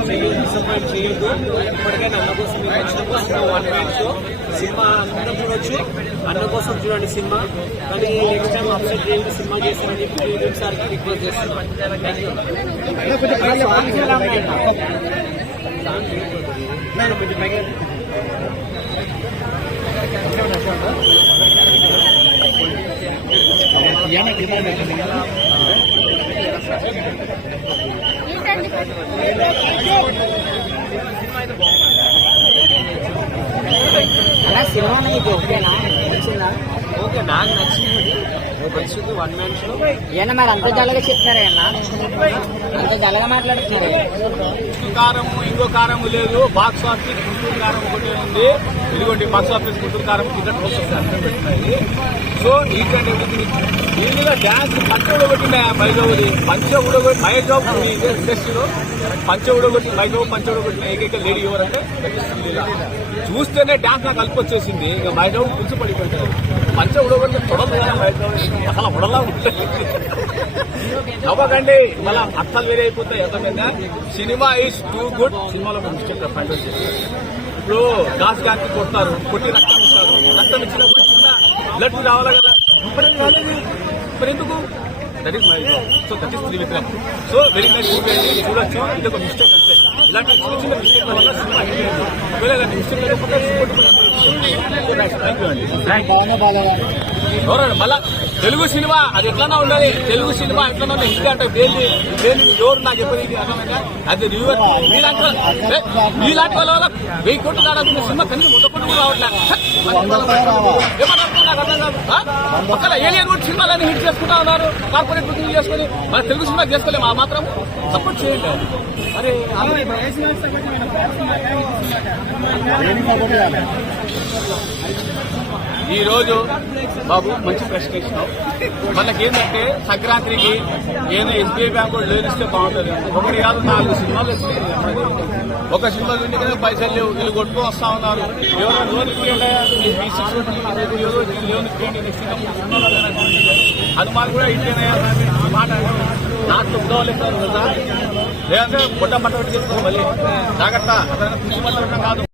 Disappoint చేయొద్దు. ఇప్పటికైనా అన్న కోసం మీరు వచ్చినప్పుడు సినిమా 1 man షో. సినిమా అందరూ చూడొచ్చు, అన్న కోసం చూడండి సినిమా. కానీ నెక్స్ట్ టైం అప్సెట్ చేయండి, సినిమా చేస్తామని చెప్పి సార్కి రిక్వెస్ట్ చేస్తున్నాం. సినిమా ఇది ఓకేనా, నచ్చిందా? ఓకే, నాకు నచ్చింది. నచ్చింది 1 man షో. ఏమన్నా మరి అంత జల్లగా చెప్తున్నారా అన్న? అంత జల్లగా మాట్లాడుతున్నారు. కారము ఇంకో కారము లేదు. బాక్స్ ఆఫీస్ గుంటూరు కారం ఒకటే ఉంది. ఇదిగోండి బాక్స్ ఆఫీస్ గుంటూరు కారం టికెట్ పెట్టినది. సో నీకంటే దీనిలో డ్యాన్స్ పంచ ఉడగొట్టిన మైజోది, పంచ ఉడగొట్టి మైజోబ్ ఇండస్ట్రీలో పంచ ఉడగొట్టి మైజోబ్ పంచ ఉడగొట్టిన ఏకైక లేడీ ఎవరంటే చూస్తేనే డ్యాన్స్ నాకు కలిపి వచ్చేసింది. ఇక మైజోబ్ పులుసు పడిపోతారు. పంచ ఉడగొట్టిన తొడలు అసలు ఉడలా ఉంటుంది. నవ్వకండి, మళ్ళీ అర్థాలు వేరే అయిపోతాయి. ఎంతమంది సినిమా ఈజ్ టూ గుడ్. సినిమాలో మిస్టేక్ ఫైండ్ అవుట్ చేసి ఇప్పుడు గాస్ గారికి కొడతారు, కొట్టి రక్తం ఇస్తారు. రక్తం ఇచ్చినప్పుడు చిన్న బ్లడ్ రావాలి కదా, ఇప్పటికీ రాలేదు. మరి ఎందుకు? That is my so that is Trivikram. So very nice చూడొచ్చు. ఇది ఒక మిస్టేక్ అంతే. ఇలాంటి చిన్న చిన్న మిస్టేక్ల వల్ల సినిమా హిట్ అయింది. ఒకవేళ ఇలాంటి మిస్టేక్ లేకపోతే మళ్ళా తెలుగు సినిమా అది ఎట్లన్నా ఉండాలి. తెలుగు సినిమా ఎట్లన్నా హిట్ అంటే దేని ఎవరు నాకు చెప్పేది అర్థమైందా? అది రివ్యూవర్ మీలాంటి వాళ్ళ 1000 కోట్లు దాదాపు సినిమా కనీసం 100 కోట్లు కూడా రావట్లేదు. ఏమన్నా నాకు అర్థం కాదు. పక్కన ఏలియన్ కూడా సినిమాలన్నీ హిట్ చేసుకుంటా ఉన్నారు. కార్పొరేట్ బుకింగ్ చేసుకుని మన తెలుగు సినిమా చేసుకోలేము. ఆ మాత్రం సపోర్ట్ చేయండి. అరే ఈ రోజు బాబు మంచి ప్రశ్న ఇచ్చినావు. మనకేంటంటే సంక్రాంతికి ఏదో SBI బ్యాంకు లోన్ ఇస్తే బాగుంటుంది. ఒకటి కాదు 4 సినిమాలు వచ్చినాయి. ఒక సినిమా నుండి కదా పైసలు లేవు, వీళ్ళు కొట్టుకొని వస్తా ఉన్నారు. ఎవరో లోన్ ఇప్పించండి, లోన్ ఇప్పించండి. హనుమాన్ కూడా ఇండియన్ మాట నాట్లో ఉండవలేస్తారు కదా. లేదంటే పొట్ట పట్ట పెట్టి చెప్తారు. మళ్ళీ జాగ్రత్త, అతను కృషి పట్ట కాదు.